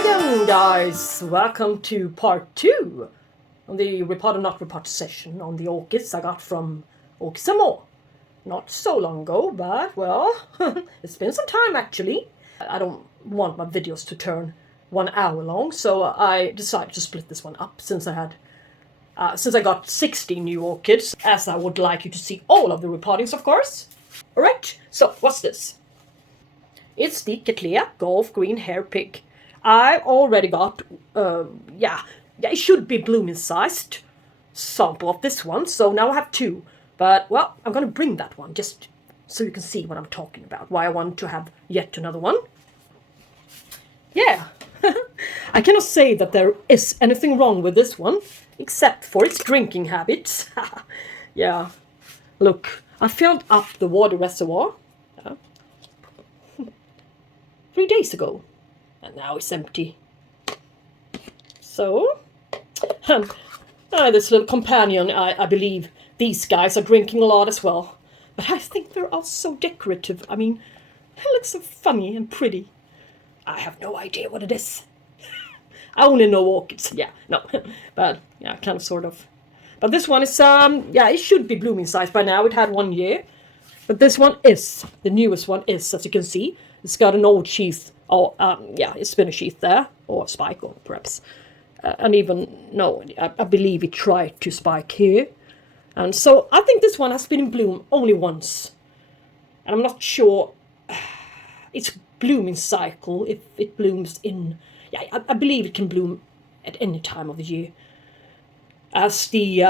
Plantagen, guys! Welcome to part 2 on the repot and not repot session on the orchids I got from Åkessons. Not so long ago, but well, it's been some time actually. I don't want my videos to turn 1 hour long, so I decided to split this one up since I got 60 new orchids, as I would like you to see all of the repottings, of course. Alright, so what's this? It's the Cattleya Golf Green Hair Pig. I already got, it should be blooming sized sample of this one, so now I have 2. But, well, I'm going to bring that one, just so you can see what I'm talking about, why I want to have yet another one. Yeah, I cannot say that there is anything wrong with this one, except for its drinking habits. Yeah, look, I filled up the water reservoir 3 days ago, and now it's empty. So, this little companion, I believe these guys are drinking a lot as well. But I think they're all so decorative. I mean, it looks so funny and pretty. I have no idea what it is. I only know orchids. Yeah, no. But, yeah, kind of, sort of. But this one is, it should be blooming size by now. It had 1 year. But this one is, the newest one is, as you can see. It's got an old sheath. Oh, it's been a sheath there. Or a spike, or perhaps. And even, no, I believe it tried to spike here. And so I think this one has been in bloom only once. And I'm not sure its blooming cycle, if it blooms in... Yeah, I believe it can bloom at any time of the year. As the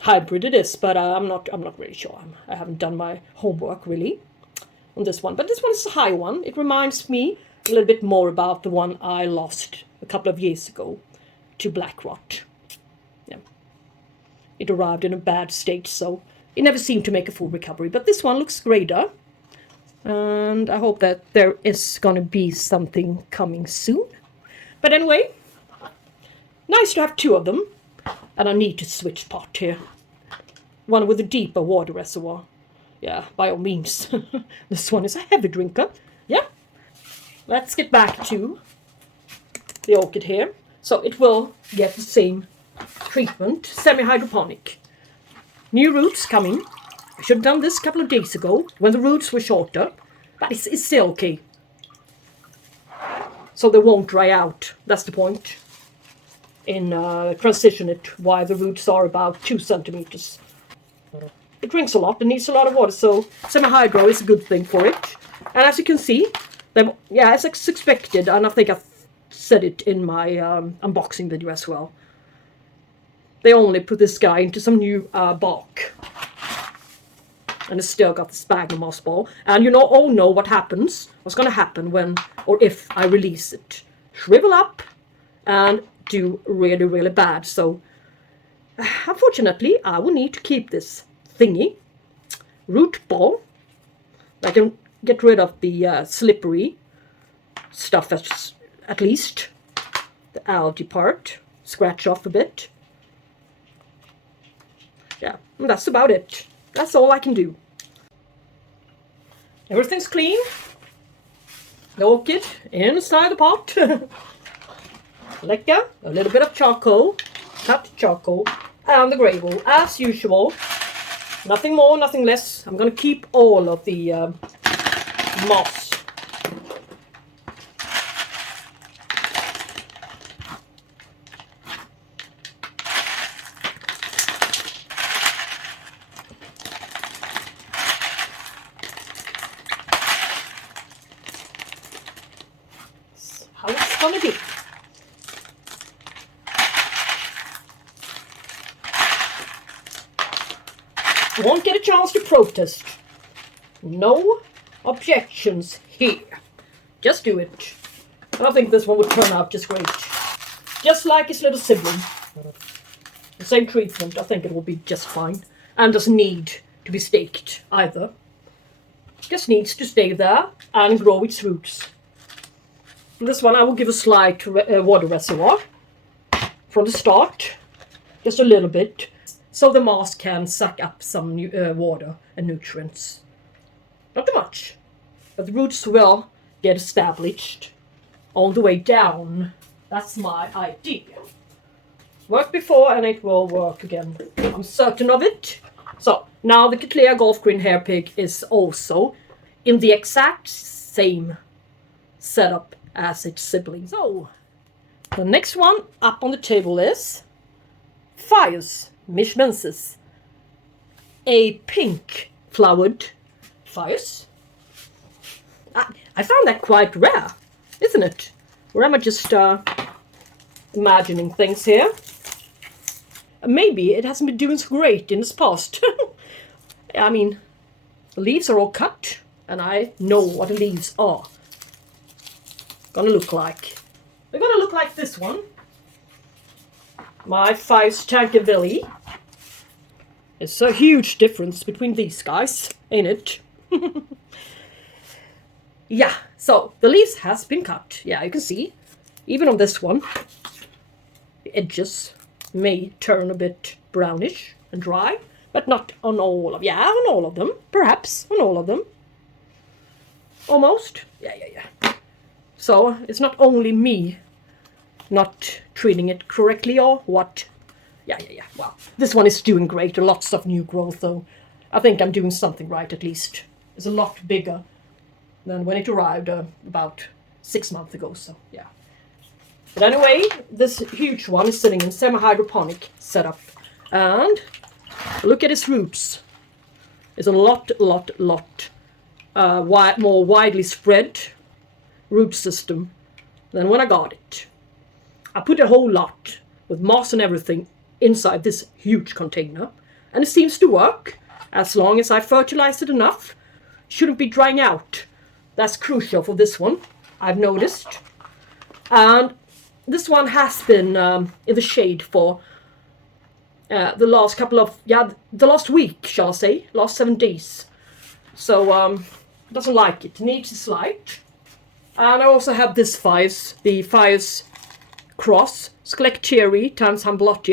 hybrid it is, but I'm not really sure. I haven't done my homework, really, on this one. But this one is a high one. It reminds me a little bit more about the one I lost a couple of years ago to black rot. Yeah. It arrived in a bad state, so it never seemed to make a full recovery. But this one looks greater, and I hope that there is going to be something coming soon. But anyway, nice to have 2 of them, and I need to switch pot here. One with a deeper water reservoir. Yeah, by all means. This one is a heavy drinker. Yeah. Let's get back to the orchid here. So it will get the same treatment, semi-hydroponic. New roots coming. I should have done this a couple of days ago when the roots were shorter, but it's still okay. So they won't dry out. That's the point. In transition it while the roots are about 2 centimeters. It drinks a lot. It needs a lot of water, so semi-hydro is a good thing for it. And as you can see, as expected, and I think I've said it in my unboxing video as well. They only put this guy into some new bark. And it's still got the sphagnum moss ball. And you all know what's going to happen when, or if I release it. Shrivel up and do really, really bad. So, unfortunately, I will need to keep this thingy. Root ball. I can get rid of the slippery stuff at least. The algae part. Scratch off a bit. Yeah, and that's about it. That's all I can do. Everything's clean. The orchid inside the pot. Lecker, a little bit of charcoal, cut charcoal, and the gravel, as usual. Nothing more, nothing less. I'm going to keep all of the moss. How it's going to be. You won't get a chance to protest. No objections here. Just do it. And I think this one would turn out just great. Just like his little sibling. The same treatment. I think it will be just fine. And doesn't need to be staked either. Just needs to stay there and grow its roots. This one I will give a slight water reservoir from the start, just a little bit, so the moss can suck up some water and nutrients. Not too much, but the roots will get established all the way down. That's my idea. Worked before and it will work again. I'm certain of it. So now the Cattleya golf green hairpig is also in the exact same setup as its siblings. So the next one up on the table is Phaeus mischmensis, a pink flowered Phaeus. I found that quite rare, isn't it? Or am I just imagining things here? Maybe it hasn't been doing so great in its past. I mean, the leaves are all cut, and I know what the leaves are gonna look like. They're gonna look like this one. My Phaeus Tankervilli. It's a huge difference between these guys, ain't it? Yeah, so the leaves has been cut. Yeah, you can see, even on this one, the edges may turn a bit brownish and dry, but not on all of, yeah, on all of them, perhaps on all of them. Almost, yeah. So it's not only me not treating it correctly or what. Yeah, wow. This one is doing great, lots of new growth though. I think I'm doing something right at least. It's a lot bigger than when it arrived about 6 months ago, so yeah. But anyway, this huge one is sitting in semi-hydroponic setup. And look at its roots. It's a lot more widely spread root system than when I got it. I put a whole lot with moss and everything inside this huge container, and it seems to work as long as I fertilize it enough. Shouldn't be drying out. That's crucial for this one, I've noticed. And this one has been in the shade for the last the last week, shall I say, last 7 days. So doesn't like it, needs its light. And I also have this Phaeus, the Phaeus cross, Schwerter times Humboldt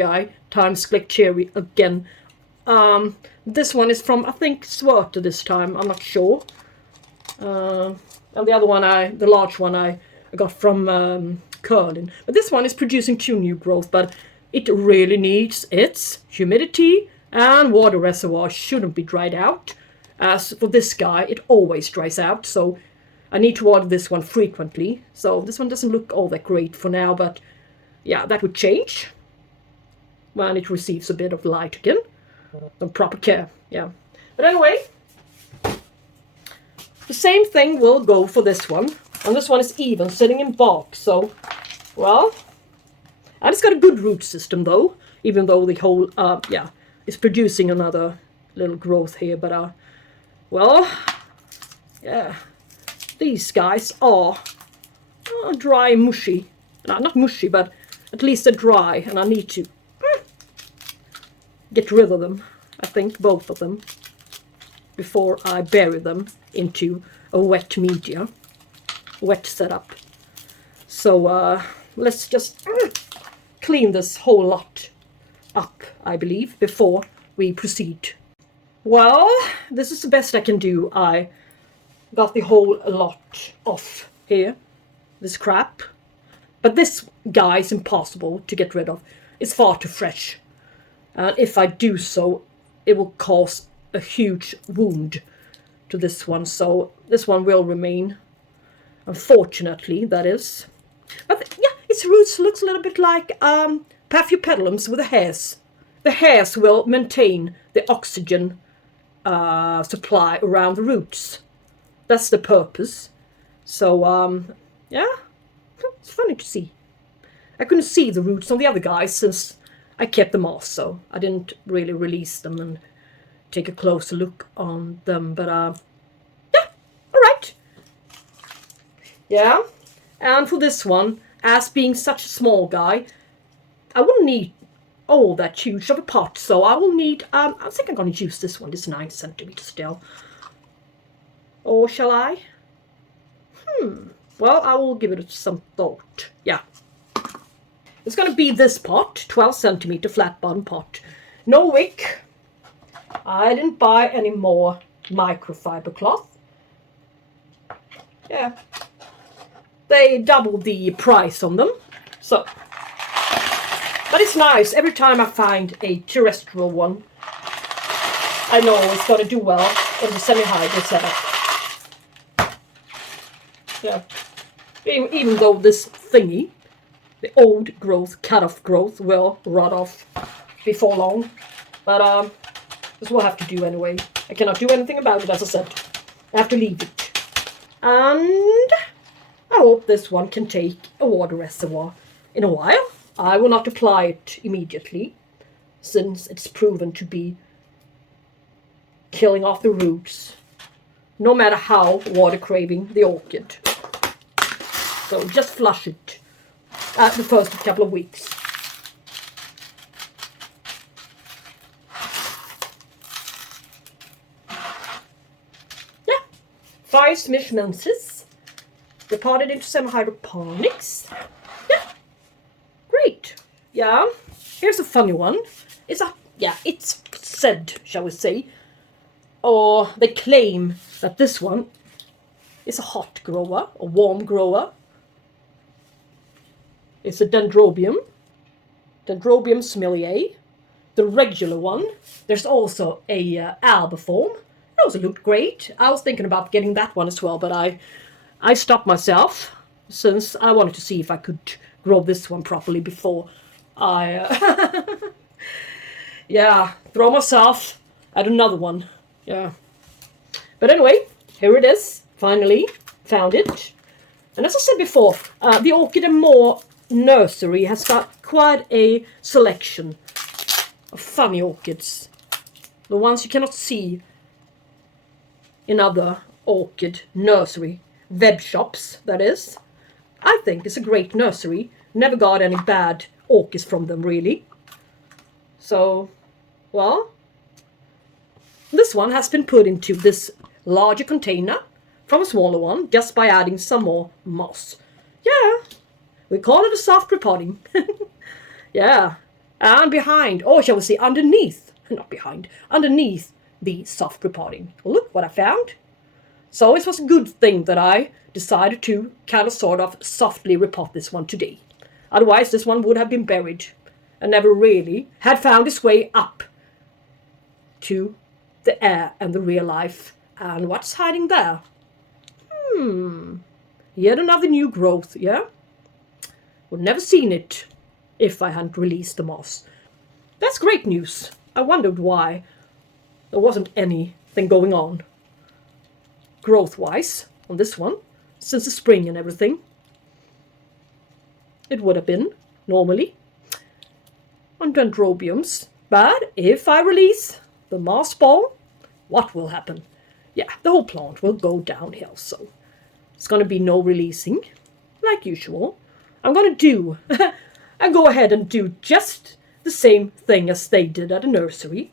times Schwerter again. This one is from, I think, Schwerter this time, I'm not sure. And the other one, the large one, I got from Karge. But this one is producing 2 new growth, but it really needs its humidity and water reservoir shouldn't be dried out. As for this guy, it always dries out, so I need to water this one frequently. So this one doesn't look all that great for now, but yeah, that would change when it receives a bit of light again. Some proper care, yeah. But anyway, the same thing will go for this one. And this one is even sitting in bark, so, well, and it's got a good root system though, even though the whole, it's producing another little growth here, but, well, yeah, these guys are dry and mushy. No, not mushy, but at least they're dry, and I need to get rid of them, I think, both of them, before I bury them into a wet setup. So let's just clean this whole lot up, I believe, before we proceed. Well, this is the best I can do. I got the whole lot off here, this crap. But this guy is impossible to get rid of. It's far too fresh. And if I do so, it will cause a huge wound to this one. So this one will remain. Unfortunately, that is. But yeah, its roots looks a little bit like Paphiopedilums with the hairs. The hairs will maintain the oxygen supply around the roots. That's the purpose. So, yeah, it's funny to see. I couldn't see the roots on the other guys since I kept them off, so I didn't really release them and take a closer look on them. But, yeah, all right. Yeah, and for this one, as being such a small guy, I wouldn't need all that huge of a pot, so I will need, I think I'm going to use this one, this 9 centimeters still. Or shall I? Well, I will give it some thought. Yeah. It's going to be this pot, 12 centimeter flat bottom pot. No wick. I didn't buy any more microfiber cloth. Yeah. they doubled the price on them. So, but it's nice. Every time I find a terrestrial one, I know it's going to do well in the semi-hydro setup. Yeah. Even though this thingy, the old growth, cut-off growth, will rot off before long. But this will have to do anyway. I cannot do anything about it, as I said. I have to leave it. And I hope this one can take a water reservoir in a while. I will not apply it immediately, since it's proven to be killing off the roots, no matter how water craving the orchid. So just flush it the first couple of weeks. Yeah, 5 Smillieae, repotted into semi-hydroponics. Yeah, great. Yeah, here's a funny one. It's said, shall we say, or they claim that this one is a hot grower, a warm grower. It's a Dendrobium Smillieae, the regular one. There's also a albiform. It also looked great. I was thinking about getting that one as well, but I stopped myself, since I wanted to see if I could grow this one properly before I yeah, throw myself at another one. Yeah. But anyway, here it is. Finally found it. And as I said before, the Orchidegartneriet nursery has got quite a selection of funny orchids. The ones you cannot see in other orchid nursery web shops, that is. I think it's a great nursery. Never got any bad orchids from them, really. So, well, this one has been put into this larger container from a smaller one, just by adding some more moss. Yeah, we call it a soft repotting. Yeah, and behind, or shall we say underneath, not behind, underneath the soft repotting. Look what I found. So it was a good thing that I decided to kind of sort of softly repot this one today. Otherwise this one would have been buried and never really had found its way up to the air and the real life. And what's hiding there? Yet another new growth, yeah? Would never seen it if I hadn't released the moss. That's great news. I wondered why there wasn't anything going on growth-wise on this one since the spring and everything. It would have been normally on Dendrobiums. But if I release the moss ball, what will happen? Yeah, the whole plant will go downhill, so it's going to be no releasing, like usual. I'm going to do, and go ahead and do just the same thing as they did at the nursery.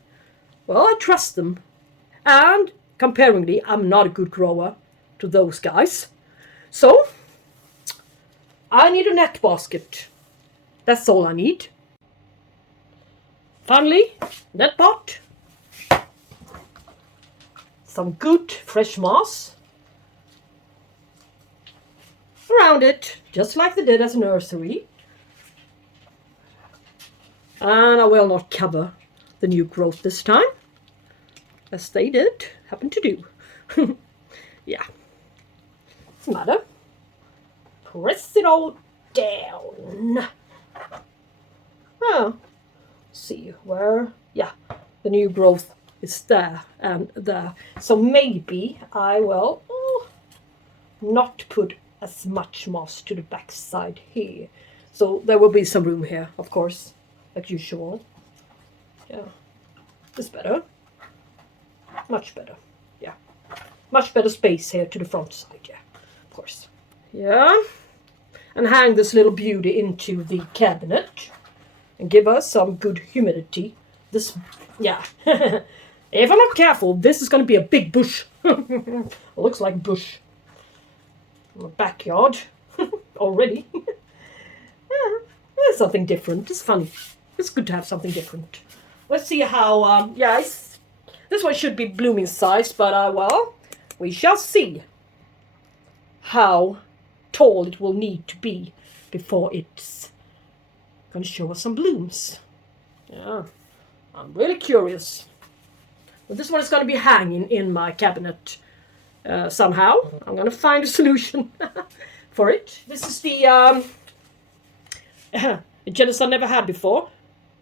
Well, I trust them, and comparingly, I'm not a good grower to those guys. So, I need a net basket. That's all I need. Finally, net pot. Some good fresh moss around it, just like they did as a nursery. And I will not cover the new growth this time, as they did happen to do. Yeah. What's the matter? Press it all down. Oh, see where, yeah, the new growth is there and there. So maybe I will not put as much moss to the back side here. So there will be some room here, of course, like usual. Yeah, this better. Much better. Yeah, much better space here to the front side. Yeah, of course. Yeah, and hang this little beauty into the cabinet and give us some good humidity. This, yeah. If I'm not careful, this is going to be a big bush. Looks like a bush. My backyard already. Yeah, it's something different. It's funny. It's good to have something different. Let's see how, this one should be blooming sized, but well, we shall see how tall it will need to be before it's going to show us some blooms. Yeah, I'm really curious. But this one is going to be hanging in my cabinet somehow. I'm going to find a solution for it. This is the a genus I never had before.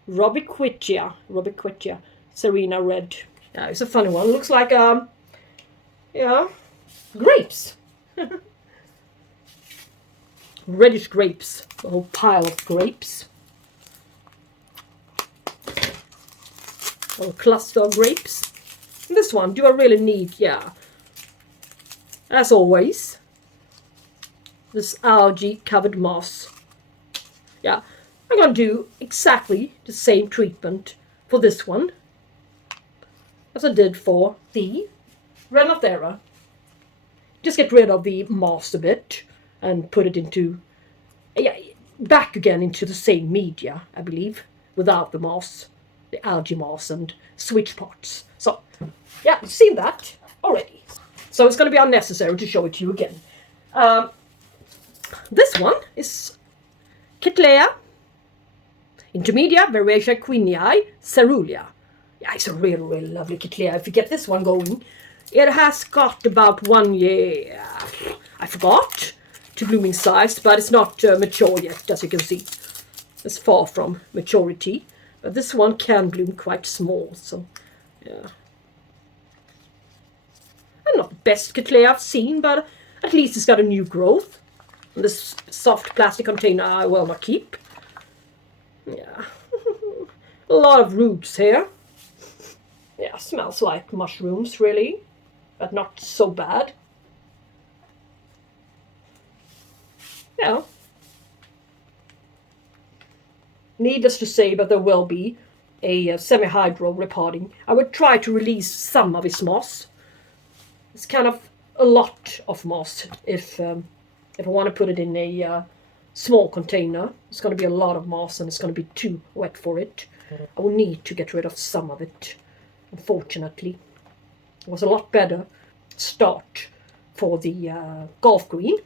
Repotting. Serena red. Yeah, it's a funny one. Looks like grapes. Reddish grapes. A whole pile of grapes. Or a cluster of grapes. And this one, do I really need? Yeah. As always, this algae covered moss. Yeah, I'm going to do exactly the same treatment for this one as I did for the Renatera. Just get rid of the moss a bit and put it into, back again into the same media, I believe, without the moss, the algae moss and switch parts. So, yeah, you've seen that already. So it's going to be unnecessary to show it to you again. This one is Cattleya, Intermedia, variation Queenii, Coerulea. Yeah, it's a really, really lovely Cattleya. If you get this one going, it has got about 1 year, I forgot, to blooming size, but it's not mature yet, as you can see. It's far from maturity, but this one can bloom quite small, so yeah. And not the best Cattleya I've seen, but at least it's got a new growth. And this soft plastic container I will not keep. Yeah, a lot of roots here. Yeah, smells like mushrooms, really, but not so bad. Yeah. Needless to say, but there will be a semi-hydro repotting. I would try to release some of its moss. It's kind of a lot of moss if I want to put it in a small container. It's going to be a lot of moss and it's going to be too wet for it. I will need to get rid of some of it, unfortunately. It was a lot better start for the golf green,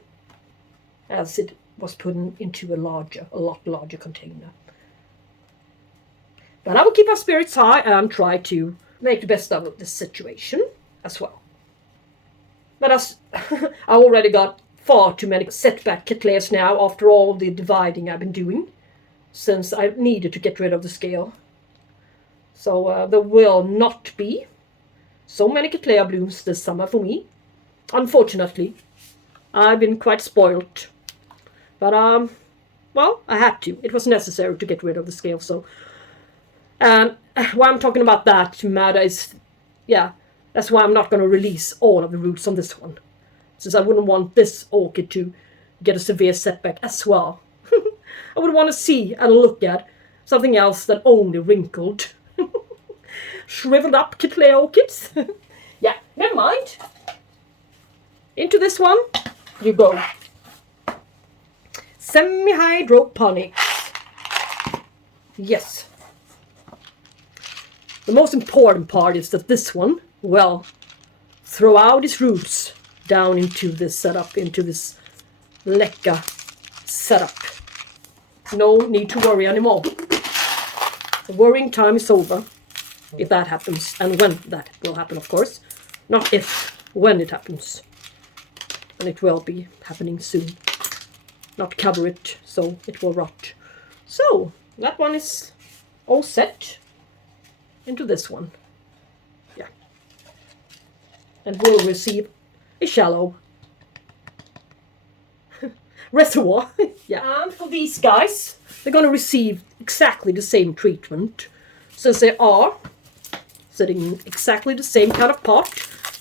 as it was put into a lot larger container. But I will keep our spirits high and try to make the best of the situation as well. But as I already got far too many setback Cattleyas now after all the dividing I've been doing, since I needed to get rid of the scale. So there will not be so many Cattleya blooms this summer for me. Unfortunately, I've been quite spoilt. But, well, I had to. It was necessary to get rid of the scale, so. And why I'm talking about that matter is, yeah, that's why I'm not going to release all of the roots on this one. Since I wouldn't want this orchid to get a severe setback as well. I would want to see and look at something else than only wrinkled, shriveled up Cattleya orchids. Yeah, never mind. Into this one you go. Semi-hydroponic. Yes. The most important part is that this one, well, throw out its roots down into this setup, into this leca setup. No need to worry anymore. The worrying time is over, if that happens, and when that will happen, of course. Not if, when it happens. And it will be happening soon. Not cover it, so it will rot. So, that one is all set into this one. Yeah. And we'll receive a shallow reservoir. Yeah. And for these guys, they're going to receive exactly the same treatment, since they are sitting in exactly the same kind of pot,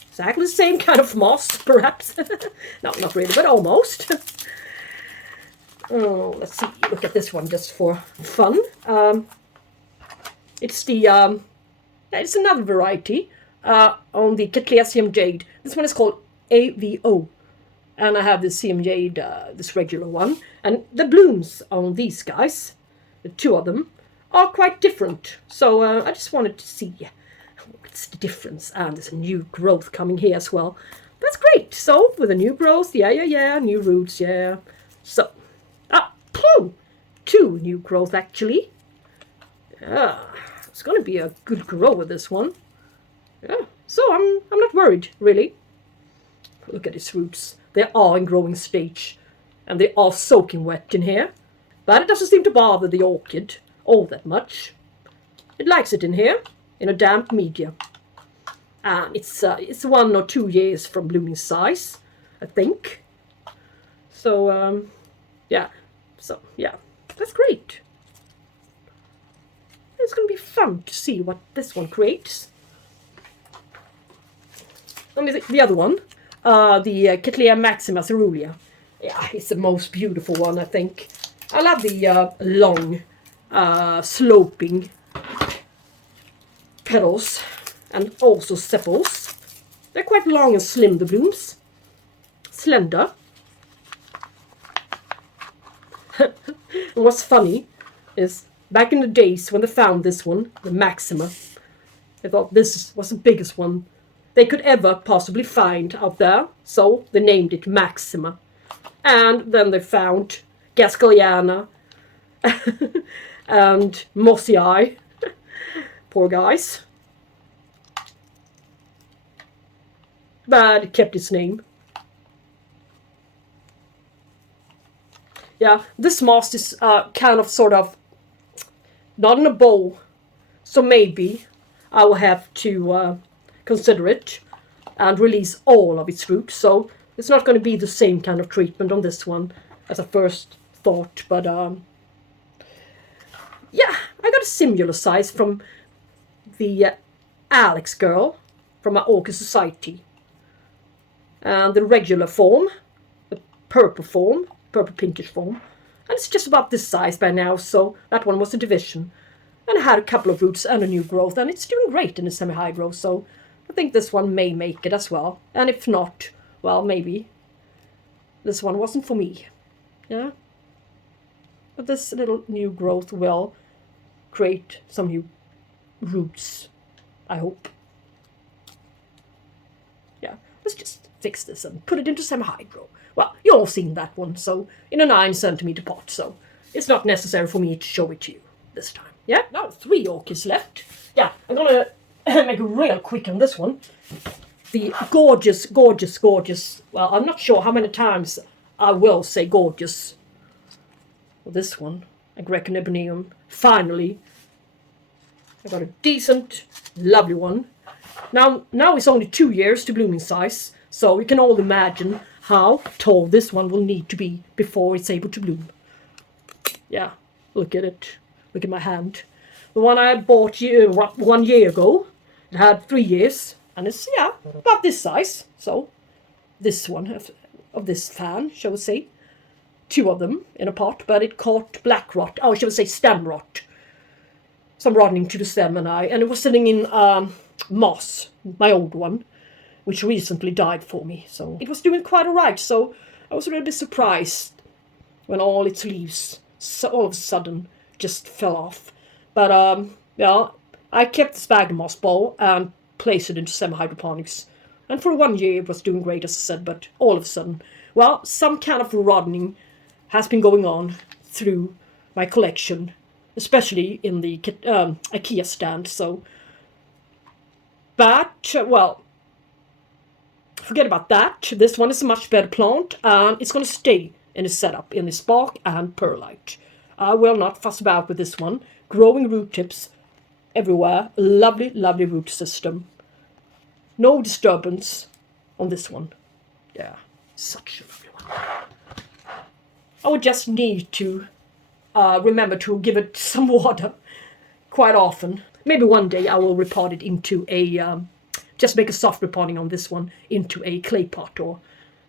exactly the same kind of moss, perhaps. No, not really, but almost. Oh, let's see. Look at this one just for fun. It's the it's another variety on the Cattleya Jade. This one is called AVO, and I have the Siam Jade, this regular one. And the blooms on these guys, the two of them, are quite different. So I just wanted to see what's the difference. And there's a new growth coming here as well. that's great. So, with a new growth, yeah, new roots, yeah. So, phew, 2 new growth actually. Yeah, it's gonna be a good grow with this one. Yeah, so I'm not worried, really. Look at its roots. They are in growing stage, and they are soaking wet in here. But it doesn't seem to bother the orchid all that much. It likes it in here, in a damp media. And it's 1 or 2 years from blooming size, I think. So, yeah. So, yeah, that's great. It's going to be fun to see what this one creates. And the other one, the Cattleya Maxima Coerulea. Yeah, it's the most beautiful one, I think. I love the long, sloping petals and also sepals. They're quite long and slim, the blooms. Slender. And what's funny is, back in the days when they found this one, the Maxima, they thought this was the biggest one they could ever possibly find out there, so they named it Maxima. And then they found Gascoliana and Mossiae. Poor guys. But it kept its name. Yeah, this moss is kind of sort of not in a bowl, so maybe I will have to consider it and release all of its roots. So it's not going to be the same kind of treatment on this one as a first thought, but yeah, I got a similar size from the Alex girl from my Orchid Society, and the regular form, the purple pinkish form, and it's just about this size by now. So that one was a division, and I had a couple of roots and a new growth, and it's doing great in the semi-hydro. So I think this one may make it as well, and if not, well, maybe this one wasn't for me. Yeah, but this little new growth will create some new roots, I hope. Yeah, let's just fix this and put it into semi-hydro. Well, you've all seen that one, so in a 9cm pot, so it's not necessary for me to show it to you this time. Yeah, now 3 orchids left. Yeah, I'm gonna make it real quick on this one. The gorgeous, well, I'm not sure how many times I will say gorgeous. Well, this one, Agricnibonium, finally. I got a decent, lovely one. Now it's only 2 years to blooming size, so you can all imagine how tall this one will need to be before it's able to bloom. Yeah, look at it. Look at my hand. The one I bought 1 year ago, it had 3 years, and it's, yeah, about this size. So this one of this fan, shall we say, 2 of them in a pot, but it caught black rot. Oh, shall we say stem rot. Some rotting to the stem, and it was sitting in moss, my old one, which recently died for me. So it was doing quite alright, so I was a little bit surprised when all its leaves all of a sudden just fell off. But yeah, I kept the sphagnum moss bowl and placed it into semi-hydroponics. And for 1 year it was doing great, as I said, but all of a sudden, well, some kind of rotting has been going on through my collection, especially in the IKEA stand. So, but, well, forget about that. This one is a much better plant, and it's going to stay in the setup in the spark and perlite. I will not fuss about with this one. Growing root tips everywhere. Lovely, lovely root system. No disturbance on this one. Yeah, such a lovely one. I would just need to remember to give it some water quite often. Maybe one day I will repot it into a, just make a soft repotting on this one into a clay pot or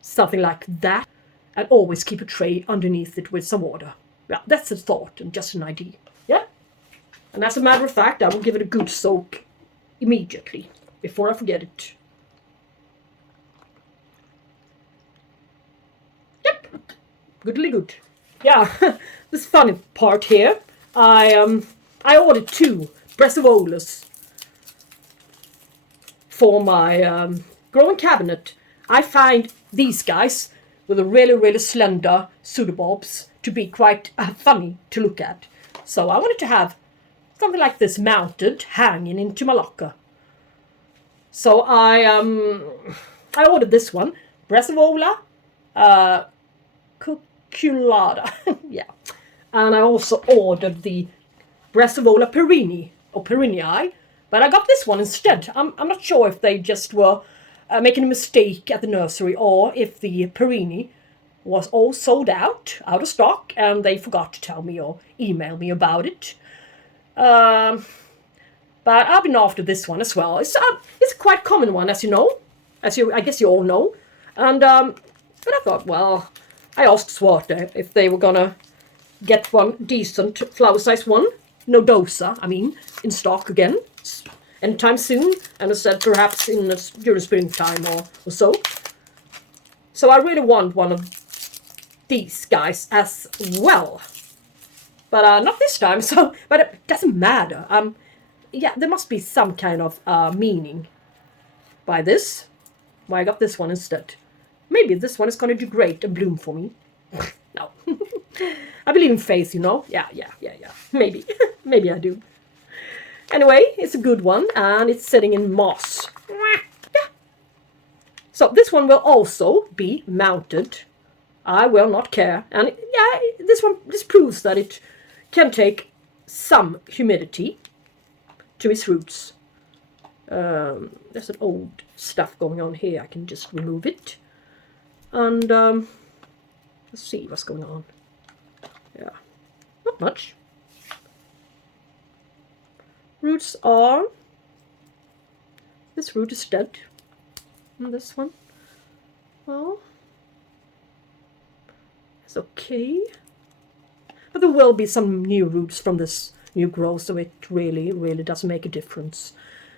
something like that. And always keep a tray underneath it with some water. Yeah, that's a thought and just an idea. Yeah? And as a matter of fact, I will give it a good soak immediately before I forget it. Yep, goodly good. Yeah, this funny part here. I ordered 2 Brassavolas for my growing cabinet. I find these guys with a really, really slender pseudobulbs to be quite funny to look at. So I wanted to have something like this mounted, hanging into my locker. So I ordered this one, Brassavola, cuculata, yeah. And I also ordered the Brassavola perini, or perinii, but I got this one instead. I'm not sure if they just were making a mistake at the nursery, or if the perini was all sold out of stock, and they forgot to tell me or email me about it. But I've been after this one as well. It's a quite common one, as you know, I guess you all know. And but I thought, well, I asked Schwerter if they were gonna get one decent flower size one, nodosa, I mean, in stock again, anytime soon. And I said perhaps during springtime or so. So I really want one of these guys as well. But not this time. So, but it doesn't matter. Yeah, there must be some kind of meaning by this. Why I got this one instead. Maybe this one is going to do great and bloom for me. No. I believe in faith, you know. Yeah. Maybe. Maybe I do. Anyway, it's a good one, and it's sitting in moss. Yeah. So this one will also be mounted. I will not care. And yeah, this proves that it can take some humidity to its roots. There's an old stuff going on here. I can just remove it. And let's see what's going on. Yeah, not much. Roots are... This root is dead. And this one, well, it's okay. But there will be some new roots from this new growth, so it really, really does make a difference.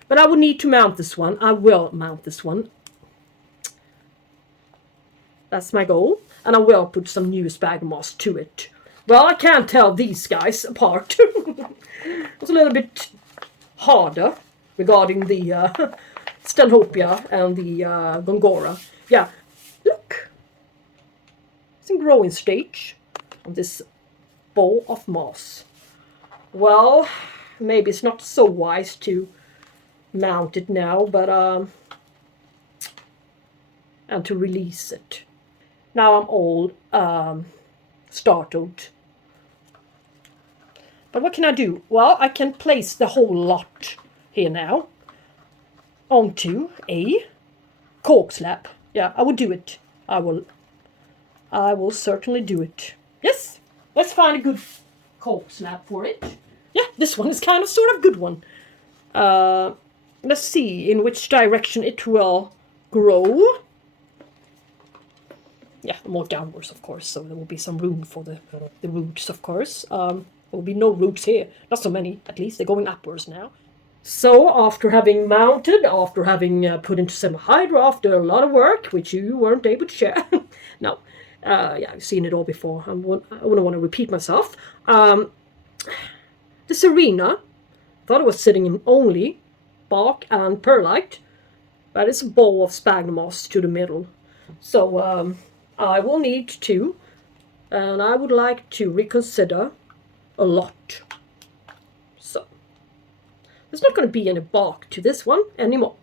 But I will need to mount this one. I will mount this one. That's my goal. And I will put some new sphagnum moss to it. Well, I can't tell these guys apart. It's a little bit harder regarding the Stenhopia and the Gongora. Yeah, look. It's in growing stage on this bowl of moss. Well, maybe it's not so wise to mount it now, but and to release it. Now I'm all startled. But what can I do? Well, I can place the whole lot here now onto a cork slab. Yeah, I will do it. I will certainly do it. Yes, let's find a good cork slab for it. Yeah, this one is kind of sort of good one. Let's see in which direction it will grow. Yeah, more downwards, of course, so there will be some room for the roots, of course. There will be no roots here. Not so many, at least. They're going upwards now. So, after having mounted, after having put into semi-hydro, after a lot of work, which you weren't able to share. No. Yeah, I've seen it all before. I wouldn't want to repeat myself. The Serena, thought it was sitting in only bark and perlite, but it's a bowl of sphagnum moss to the middle. So, I will need to, and I would like to reconsider a lot. So, there's not going to be any bark to this one anymore.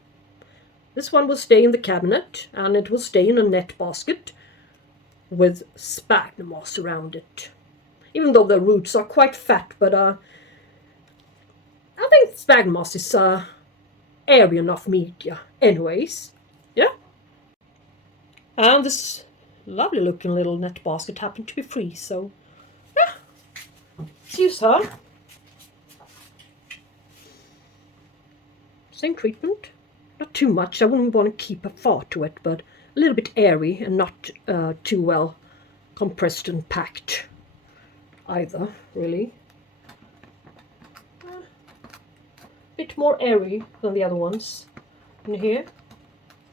This one will stay in the cabinet, and it will stay in a net basket with sphagnum moss around it. Even though the roots are quite fat, but I think sphagnum moss is airy enough media anyways. Yeah. And this lovely looking little net basket happened to be free, so yeah, let's use her. Same treatment, not too much. I wouldn't want to keep her far to it, but a little bit airy and not too well compressed and packed either, really. A bit more airy than the other ones in here,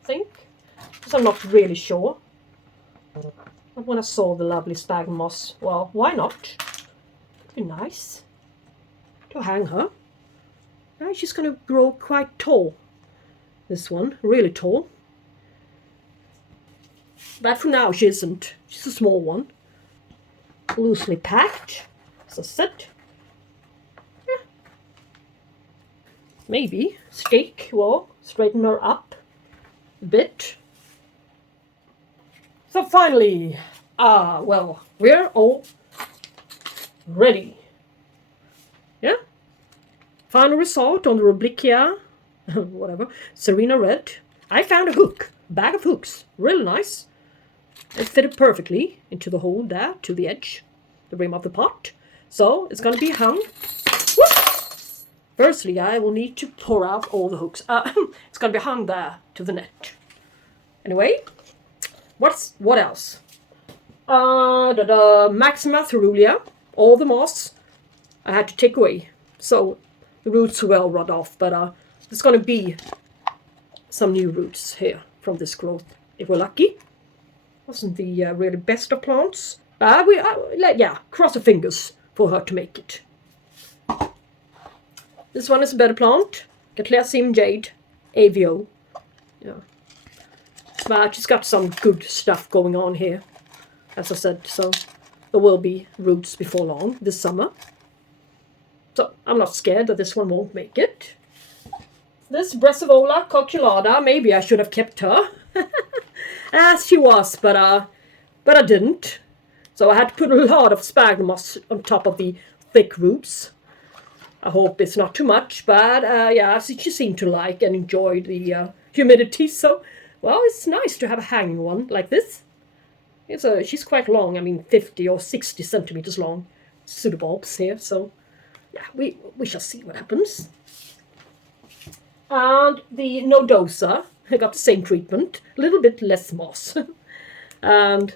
I think, because I'm not really sure. But when I saw the lovely sphagnum moss, well, why not? It'd be nice to hang her. Now she's going to grow quite tall. This one, really tall. But for now she isn't. She's a small one. Loosely packed, as I said. Yeah. Maybe stake will straighten her up a bit. So finally, well, we're all ready. Yeah? Final result on the Rublicia, whatever, Serena Red. I found a hook, a bag of hooks, really nice. It fitted perfectly into the hole there, to the edge, the rim of the pot. So it's going to be hung. Whoop! Firstly, I will need to pour out all the hooks. It's going to be hung there to the net. Anyway, what else? The Maxima Coerulea, all the moss I had to take away. So the roots will rot off, but there's going to be some new roots here from this growth, if we're lucky. Wasn't the really best of plants. Yeah, cross the fingers for her to make it. This one is a better plant. Cattleya Siam Jade, AVO. Yeah. But she's got some good stuff going on here, as I said, so there will be roots before long this summer. So I'm not scared that this one won't make it. This Brassavola Coquillada, maybe I should have kept her. As she was, but I didn't. So I had to put a lot of sphagnum moss on top of the thick roots. I hope it's not too much, but yeah, she seemed to like and enjoy the humidity. So, well, it's nice to have a hanging one like this. She's quite long. I mean, 50 or 60 centimeters long. Pseudobulbs here. So, yeah, we shall see what happens. And the Nodosa. I got the same treatment, a little bit less moss, and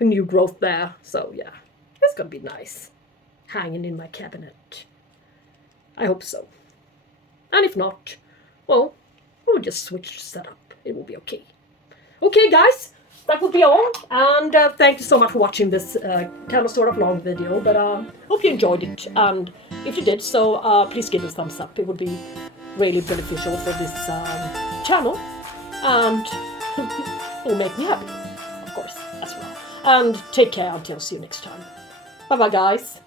a new growth there. So yeah, it's gonna be nice, hanging in my cabinet. I hope so. And if not, well, we'll just switch setup. It will be okay. Okay, guys, that will be all. And thank you so much for watching this kind of sort of long video. But hope you enjoyed it. And if you did, so please give it a thumbs up. It would be really beneficial for this channel. And it will make me happy, of course, as well. And take care until see you next time. Bye-bye, guys.